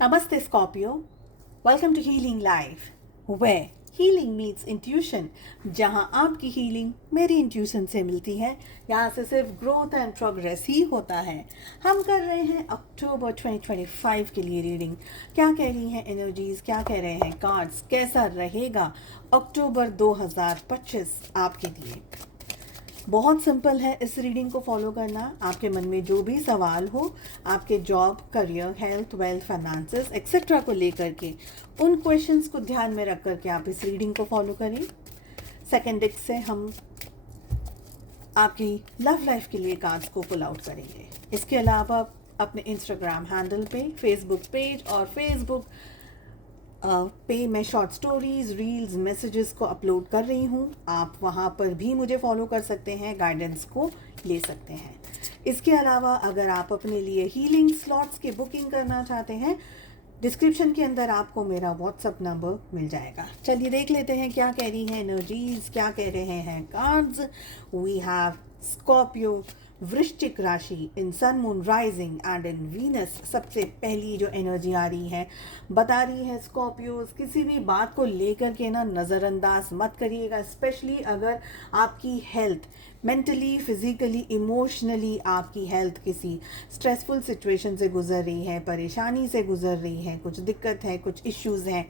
Namaste, Scorpio. Welcome to Healing Life, where healing meets intuition. जहाँ आपकी healing मेरी intuition से मिलती है, यहाँ से सिर्फ ग्रोथ एंड प्रोग्रेस ही होता है। हम कर रहे हैं अक्टूबर 2025 के लिए रीडिंग। क्या कह रही हैं एनर्जीज, क्या कह रहे हैं कार्ड्स, कैसा रहेगा अक्टूबर 2025 आपके लिए। बहुत सिंपल है इस रीडिंग को फॉलो करना। आपके मन में जो भी सवाल हो, आपके job, career, health, wealth, finances etcetera को लेकर के, उन क्वेश्चंस को ध्यान में रख करके आप इस रीडिंग को फॉलो करें। सेकेंड डिक से हम आपकी लव लाइफ के लिए कार्ड्स को पुल आउट करेंगे। इसके अलावा अपने इंस्टाग्राम हैंडल पे, फेसबुक पेज और फेसबुक पे मैं शॉर्ट स्टोरीज, रील्स, मैसेजेस को अपलोड कर रही हूँ। आप वहाँ पर भी मुझे फॉलो कर सकते हैं, गाइडेंस को ले सकते हैं। इसके अलावा अगर आप अपने लिए हीलिंग स्लॉट्स की बुकिंग करना चाहते हैं, डिस्क्रिप्शन के अंदर आपको मेरा व्हाट्सअप नंबर मिल जाएगा। चलिए देख लेते हैं क्या कह रही हैं एनर्जीज, क्या कह रहे हैं कार्ड्स। वी हैव स्कॉर्पियो, वृश्चिक राशि, in sun, moon, rising and in Venus. सबसे पहली जो एनर्जी आ रही है, बता रही है स्कॉर्पियोज, किसी भी बात को लेकर के ना नज़रअंदाज मत करिएगा। स्पेशली अगर आपकी हेल्थ मेंटली, फिजिकली, इमोशनली आपकी हेल्थ किसी स्ट्रेसफुल सिचुएशन से गुजर रही है, परेशानी से गुजर रही है, कुछ दिक्कत है, कुछ इश्यूज़ हैं,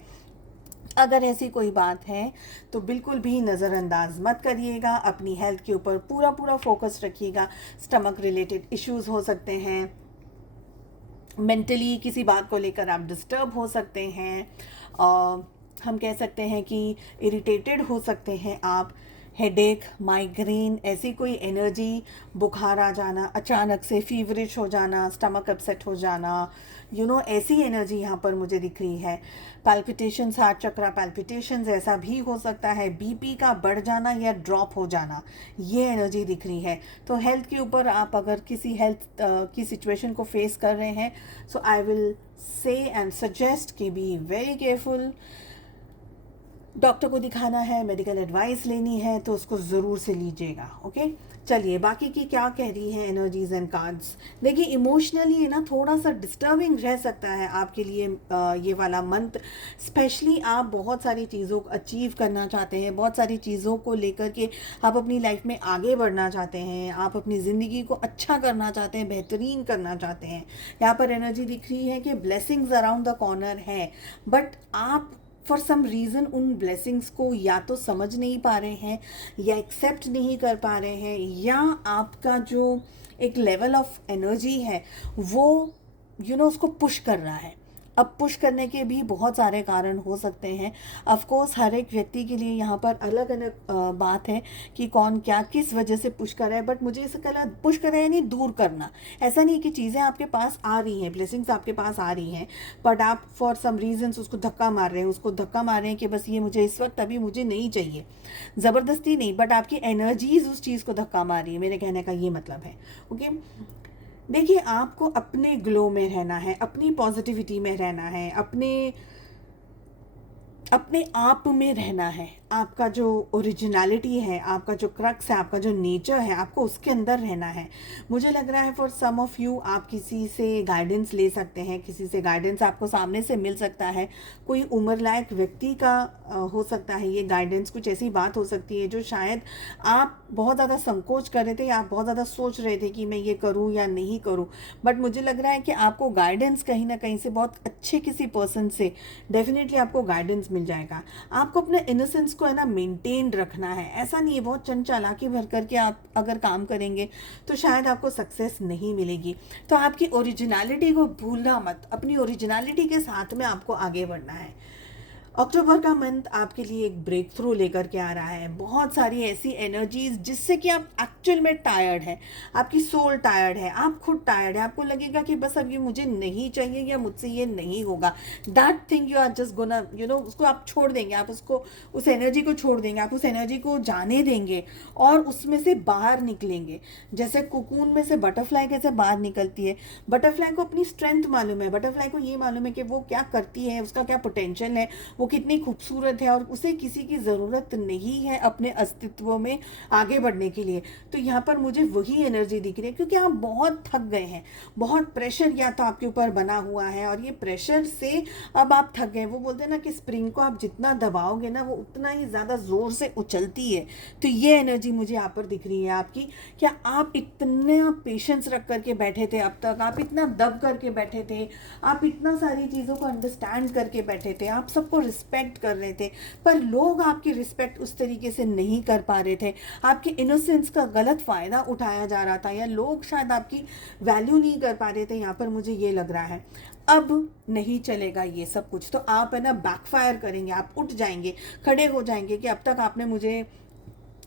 अगर ऐसी कोई बात है तो बिल्कुल भी नज़रअंदाज मत करिएगा। अपनी हेल्थ के ऊपर पूरा पूरा फोकस रखिएगा। स्टमक रिलेटेड इश्यूज हो सकते हैं, मेंटली किसी बात को लेकर आप डिस्टर्ब हो सकते हैं, हम कह सकते हैं कि इरिटेटेड हो सकते हैं आप, हेडेक, माइग्रेन, ऐसी कोई एनर्जी, बुखार आ जाना, अचानक से फीवरिश हो जाना, स्टमक अपसेट हो जाना, ऐसी एनर्जी यहाँ पर मुझे दिख रही है। पैल्पिटेशंस, हार्ट चक्रा पैल्पिटेशंस, ऐसा भी हो सकता है। बीपी का बढ़ जाना या ड्रॉप हो जाना, ये एनर्जी दिख रही है। तो हेल्थ के ऊपर आप अगर किसी हेल्थ की सिचुएशन को फेस कर रहे हैं, so I will say and suggest कि बी वेरी केयरफुल। डॉक्टर को दिखाना है, मेडिकल एडवाइस लेनी है तो उसको ज़रूर से लीजिएगा। ओके, चलिए बाकी की क्या कह रही है एनर्जीज एंड कार्ड्स। देखिए इमोशनली है ना, थोड़ा सा डिस्टर्बिंग रह सकता है आपके लिए ये वाला मंथ। स्पेशली आप बहुत सारी चीज़ों को अचीव करना चाहते हैं, बहुत सारी चीज़ों को लेकर के आप अपनी लाइफ में आगे बढ़ना चाहते हैं, आप अपनी ज़िंदगी को अच्छा करना चाहते हैं, बेहतरीन करना चाहते हैं। यहाँ पर एनर्जी दिख रही है कि ब्लेसिंग्स अराउंड द कॉर्नर है, बट आप फॉर सम रीज़न उन ब्लेसिंग्स को या तो समझ नहीं पा रहे हैं, या एक्सेप्ट नहीं कर पा रहे हैं, या आपका जो एक लेवल ऑफ एनर्जी है वो उसको पुश कर रहा है। अब पुश करने के भी बहुत सारे कारण हो सकते हैं। ऑफ कोर्स हर एक व्यक्ति के लिए यहाँ पर अलग अलग बात है कि कौन क्या किस वजह से पुश कर रहा है, बट मुझे ऐसा कहना पुश कर रहा है यानी दूर करना। ऐसा नहीं कि चीज़ें आपके पास आ रही हैं, ब्लेसिंग्स आपके पास आ रही हैं, बट आप फॉर सम रीजंस उसको धक्का मार रहे हैं, कि बस ये मुझे इस वक्त अभी मुझे नहीं चाहिए। ज़बरदस्ती नहीं, बट आपकी एनर्जीज उस चीज़ को धक्का मार रही है, मेरे कहने का ये मतलब है। ओके, देखिए आपको अपने ग्लो में रहना है, अपनी पॉजिटिविटी में रहना है, अपने आप में रहना है। आपका जो ओरिजिनलिटी है, आपका जो क्रक्स है, आपका जो नेचर है, आपको उसके अंदर रहना है। मुझे लग रहा है फॉर सम ऑफ यू आप किसी से गाइडेंस ले सकते हैं, किसी से गाइडेंस आपको सामने से मिल सकता है। कोई उम्र लायक व्यक्ति का हो सकता है ये गाइडेंस। कुछ ऐसी बात हो सकती है जो शायद आप बहुत ज़्यादा संकोच कर रहे थे, या आप बहुत ज़्यादा सोच रहे थे कि मैं ये करूँ या नहीं करूँ, बट मुझे लग रहा है कि आपको गाइडेंस कहीं ना कहीं से, बहुत अच्छे किसी पर्सन से डेफिनेटली आपको गाइडेंस मिल जाएगा। आपको अपने इनोसेंस को है ना मेंटेन रखना है। ऐसा नहीं है बहुत चंद चालाकी भर करके आप अगर काम करेंगे तो शायद आपको सक्सेस नहीं मिलेगी। तो आपकी ओरिजिनलिटी को भूलना मत, अपनी ओरिजिनलिटी के साथ में आपको आगे बढ़ना है। अक्टूबर का मंथ आपके लिए एक ब्रेक थ्रू लेकर के आ रहा है। बहुत सारी ऐसी एनर्जीज जिससे कि आप एक्चुअल में टायर्ड हैं, आपकी सोल टायर्ड है, आप खुद टायर्ड है, आपको लगेगा कि बस अब ये मुझे नहीं चाहिए या मुझसे ये नहीं होगा। That thing you are just gonna उसको आप छोड़ देंगे, आप उसको उस एनर्जी को छोड़ देंगे, आप उस एनर्जी को जाने देंगे और उसमें से बाहर निकलेंगे। जैसे कुकून में से बटरफ्लाई कैसे बाहर निकलती है, बटरफ्लाई को अपनी स्ट्रेंथ मालूम है, बटरफ्लाई को ये मालूम है कि वो क्या करती है, उसका क्या पोटेंशियल है, वो कितनी खूबसूरत है और उसे किसी की ज़रूरत नहीं है अपने अस्तित्व में आगे बढ़ने के लिए। तो यहाँ पर मुझे वही एनर्जी दिख रही है, क्योंकि आप बहुत थक गए हैं, बहुत प्रेशर या तो आपके ऊपर बना हुआ है और ये प्रेशर से अब आप थक गए। वो बोलते हैं ना कि स्प्रिंग को आप जितना दबाओगे ना वो उतना ही ज़्यादा ज़ोर से उछलती है। तो ये एनर्जी मुझे यहाँ पर दिख रही है आपकी। क्या आप इतना पेशेंस रख करके बैठे थे अब तक, आप इतना दब करके बैठे थे, आप इतना सारी चीज़ों को अंडरस्टैंड करके बैठे थे, आप सबको रिस्पेक्ट कर रहे थे, पर लोग आपकी रिस्पेक्ट उस तरीके से नहीं कर पा रहे थे। आपके इनोसेंस का गलत फ़ायदा उठाया जा रहा था, या लोग शायद आपकी वैल्यू नहीं कर पा रहे थे। यहाँ पर मुझे ये लग रहा है अब नहीं चलेगा ये सब कुछ। तो आप है ना बैकफायर करेंगे, आप उठ जाएंगे, खड़े हो जाएंगे कि अब तक आपने मुझे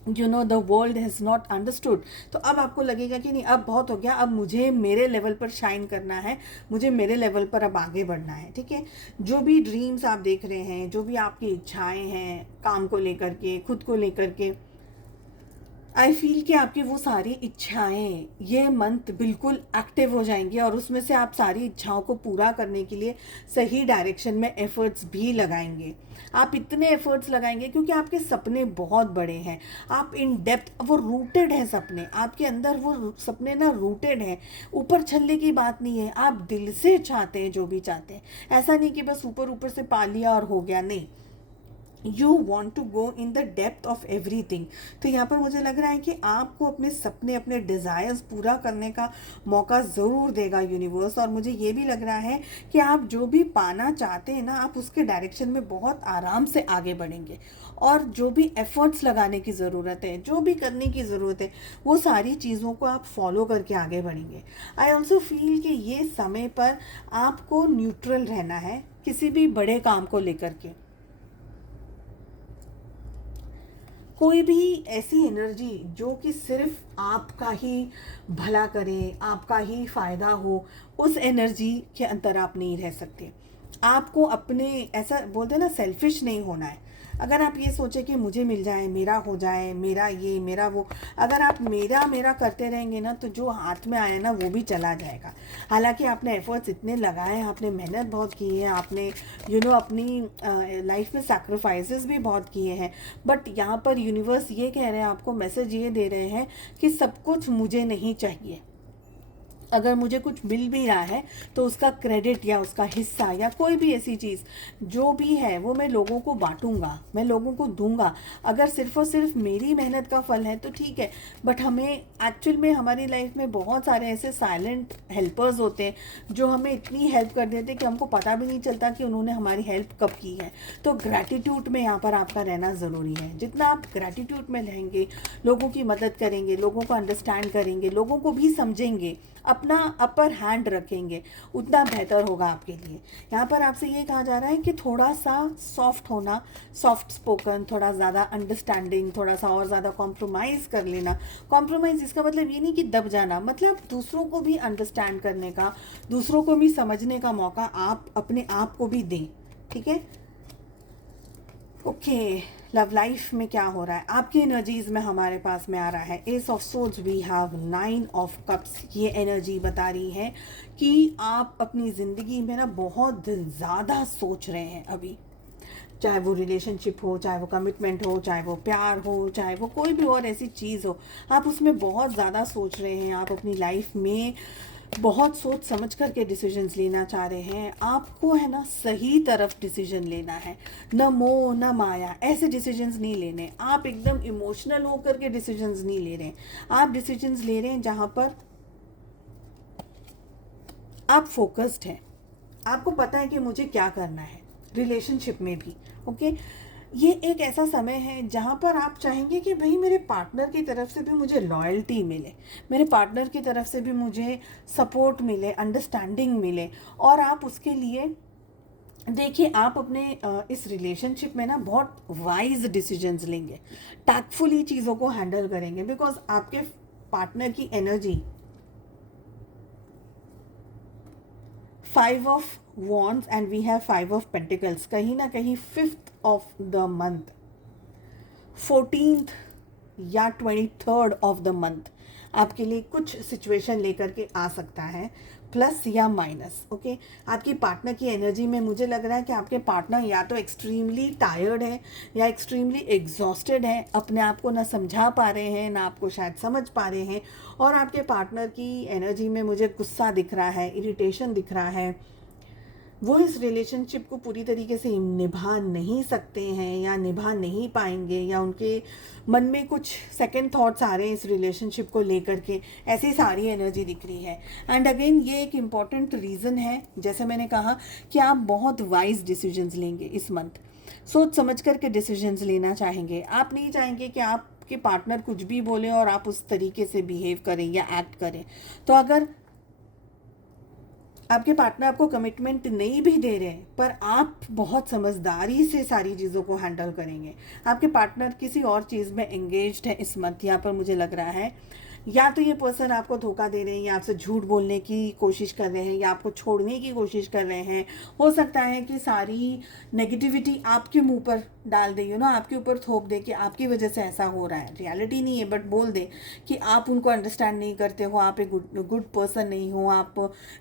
the world has not understood. तो अब आपको लगेगा कि नहीं, अब बहुत हो गया, अब मुझे मेरे लेवल पर शाइन करना है, मुझे मेरे लेवल पर अब आगे बढ़ना है। ठीक है, जो भी ड्रीम्स आप देख रहे हैं, जो भी आपकी इच्छाएं हैं काम को लेकर के, खुद को लेकर के, आई फील कि आपकी वो सारी इच्छाएं ये मंथ बिल्कुल एक्टिव हो जाएंगी और उसमें से आप सारी इच्छाओं को पूरा करने के लिए सही डायरेक्शन में एफर्ट्स भी लगाएंगे। आप इतने एफर्ट्स लगाएंगे क्योंकि आपके सपने बहुत बड़े हैं, आप इन डेप्थ, वो रूटेड है सपने आपके अंदर, वो सपने ना रूटेड हैं, ऊपर छलने की बात नहीं है। आप दिल से चाहते हैं जो भी चाहते हैं, ऐसा नहीं कि बस ऊपर ऊपर से पा लिया और हो गया, नहीं, you want to go in the depth of everything. तो यहाँ पर मुझे लग रहा है कि आपको अपने सपने, अपने डिज़ायर्स पूरा करने का मौका ज़रूर देगा यूनिवर्स। और मुझे ये भी लग रहा है कि आप जो भी पाना चाहते हैं ना, आप उसके डायरेक्शन में बहुत आराम से आगे बढ़ेंगे, और जो भी एफर्ट्स लगाने की ज़रूरत है, जो भी करने की ज़रूरत है, वो सारी चीज़ों को आप फॉलो करके आगे बढ़ेंगे। आई ऑल्सो फील कि ये समय पर आपको न्यूट्रल रहना है किसी भी बड़े काम को लेकर के। कोई भी ऐसी एनर्जी जो कि सिर्फ आपका ही भला करे, आपका ही फायदा हो, उस एनर्जी के अंदर आप नहीं रह सकते। आपको अपने, ऐसा बोलते हैं ना, सेल्फिश नहीं होना है। अगर आप ये सोचें कि मुझे मिल जाए, मेरा हो जाए, मेरा ये मेरा वो, अगर आप मेरा मेरा करते रहेंगे ना, तो जो हाथ में आए ना वो भी चला जाएगा। हालांकि आपने एफर्ट्स इतने लगाए हैं, आपने मेहनत बहुत की है, आपने अपनी लाइफ में सैक्रिफाइसेस भी बहुत किए हैं, बट यहाँ पर यूनिवर्स ये कह रहे हैं, आपको मैसेज ये दे रहे हैं कि सब कुछ मुझे नहीं चाहिए। अगर मुझे कुछ मिल भी रहा है तो उसका क्रेडिट या उसका हिस्सा या कोई भी ऐसी चीज़ जो भी है वो मैं लोगों को बांटूंगा, मैं लोगों को दूंगा। अगर सिर्फ और सिर्फ मेरी मेहनत का फल है तो ठीक है, बट हमें एक्चुअल में हमारी लाइफ में बहुत सारे ऐसे साइलेंट हेल्पर्स होते हैं जो हमें इतनी हेल्प कर देते हैं कि हमको पता भी नहीं चलता कि उन्होंने हमारी हेल्प कब की है। तो ग्रैटिट्यूड में यहाँ पर आपका रहना ज़रूरी है। जितना आप ग्रैटिट्यूड में रहेंगे, लोगों की मदद करेंगे, लोगों को अंडरस्टैंड करेंगे, लोगों को भी समझेंगे, अपना अपर हैंड रखेंगे, उतना बेहतर होगा आपके लिए। यहाँ पर आपसे ये कहा जा रहा है कि थोड़ा सा सॉफ्ट होना, सॉफ्ट स्पोकन, थोड़ा ज़्यादा अंडरस्टैंडिंग, थोड़ा सा और ज़्यादा कॉम्प्रोमाइज़ कर लेना। कॉम्प्रोमाइज़ इसका मतलब ये नहीं कि दब जाना, मतलब दूसरों को भी अंडरस्टैंड करने का, दूसरों को भी समझने का मौका आप अपने आप को भी दें। ठीक है, ओके। लव लाइफ में क्या हो रहा है आपकी एनर्जीज में, हमारे पास में आ रहा है ace of swords, we have 9 of cups. ये एनर्जी बता रही है कि आप अपनी ज़िंदगी में ना बहुत ज़्यादा सोच रहे हैं अभी, चाहे वो रिलेशनशिप हो, चाहे वो कमिटमेंट हो, चाहे वो प्यार हो, चाहे वो कोई भी और ऐसी चीज़ हो, आप उसमें बहुत ज़्यादा सोच रहे हैं। आप अपनी लाइफ में बहुत सोच समझ करके डिसीजंस लेना चाह रहे हैं। आपको है ना सही तरफ डिसीजन लेना है, न मोह न माया, ऐसे डिसीजंस नहीं लेने। आप एकदम इमोशनल होकर के डिसीजंस नहीं ले रहे हैं, आप डिसीजंस ले रहे हैं जहाँ पर आप फोकस्ड हैं, आपको पता है कि मुझे क्या करना है। रिलेशनशिप में भी ओके, ये एक ऐसा समय है जहाँ पर आप चाहेंगे कि भाई मेरे पार्टनर की तरफ से भी मुझे लॉयल्टी मिले, मेरे पार्टनर की तरफ से भी मुझे सपोर्ट मिले, अंडरस्टैंडिंग मिले। और आप उसके लिए देखिए, आप अपने इस रिलेशनशिप में ना बहुत वाइज डिसीजंस लेंगे, टैक्टफुली चीज़ों को हैंडल करेंगे, बिकॉज आपके पार्टनर की energy 5 of wands and we have 5 of pentacles, कहीं ना कहीं 5th of the month, 14th या 23rd ऑफ द मंथ आपके लिए कुछ सिचुएशन लेकर के आ सकता है। प्लस या माइनस। ओके, आपकी पार्टनर की एनर्जी में मुझे लग रहा है कि आपके पार्टनर या तो एक्सट्रीमली टायर्ड है या एक्सट्रीमली एग्जॉस्टेड है, अपने आप को ना समझा पा रहे हैं ना आपको शायद समझ पा रहे हैं। और आपके पार्टनर की एनर्जी में मुझे गुस्सा दिख रहा है, इरिटेशन दिख रहा है। वो इस रिलेशनशिप को पूरी तरीके से निभा नहीं सकते हैं या निभा नहीं पाएंगे, या उनके मन में कुछ सेकंड थॉट्स आ रहे हैं इस रिलेशनशिप को लेकर के, ऐसी सारी एनर्जी दिख रही है। एंड अगेन ये एक इम्पॉर्टेंट रीज़न है, जैसे मैंने कहा, कि आप बहुत वाइज डिसीजंस लेंगे इस मंथ, सोच समझ करके डिसीजंस लेना चाहेंगे। आप नहीं चाहेंगे कि आपके पार्टनर कुछ भी बोले और आप उस तरीके से बिहेव करें या एक्ट करें। तो अगर आपके पार्टनर आपको कमिटमेंट नहीं भी दे रहे हैं, पर आप बहुत समझदारी से सारी चीज़ों को हैंडल करेंगे। आपके पार्टनर किसी और चीज़ में एंगेज्ड है इस मंथ, यहाँ पर मुझे लग रहा है। या तो ये पर्सन आपको धोखा दे रहे हैं, या आपसे झूठ बोलने की कोशिश कर रहे हैं, या आपको छोड़ने की कोशिश कर रहे हैं। हो सकता है कि सारी नेगेटिविटी आपके मुंह पर डाल दे, आपके ऊपर थोप दे कि आपकी वजह से ऐसा हो रहा है। रियलिटी नहीं है, बट बोल दे कि आप उनको अंडरस्टैंड नहीं करते हो, आप एक गुड पर्सन नहीं हो, आप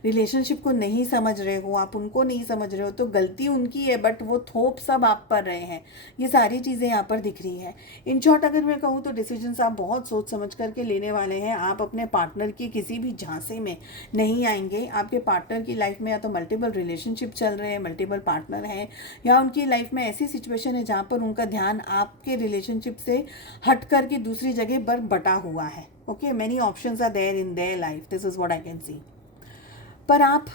रिलेशनशिप को नहीं समझ रहे हो, आप उनको नहीं समझ रहे हो। तो गलती उनकी है, बट वो थोप सब आप पर रहे हैं। ये सारी चीज़ें यहाँ पर दिख रही है। इन शॉर्ट अगर मैं कहूँ तो डिसीजंस आप बहुत सोच समझ करके लेने वाले हैं। आप अपने पार्टनर की किसी भी झांसे में नहीं आएंगे। आपके पार्टनर की लाइफ में या तो मल्टीपल रिलेशनशिप चल रहे हैं, मल्टीपल पार्टनर हैं, या उनकी लाइफ में ऐसी सिचुएशन है जहाँ पर उनका ध्यान आपके रिलेशनशिप से हट करके दूसरी जगह पर बटा हुआ है। Okay, many options are there in their life, this is what I can see. पर आप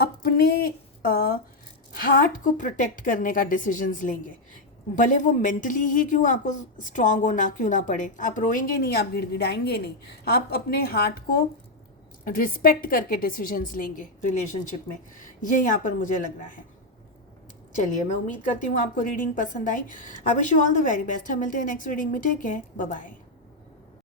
अपने हार्ट को प्रोटेक्ट करने का डिसीजंस लेंगे, भले वो मेंटली ही क्यों आपको स्ट्रांग होना क्यों ना पड़े। आप रोएंगे नहीं, आप गिड़गिड़ाएंगे नहीं, आप अपने हार्ट को रिस्पेक्ट करके डिसीजंस लेंगे रिलेशनशिप में। ये यहाँ पर मुझे लग रहा है। चलिए, मैं उम्मीद करती हूँ आपको रीडिंग पसंद आई। I wish you all the very best. हम मिलते हैं नेक्स्ट रीडिंग में। Take care, bye bye.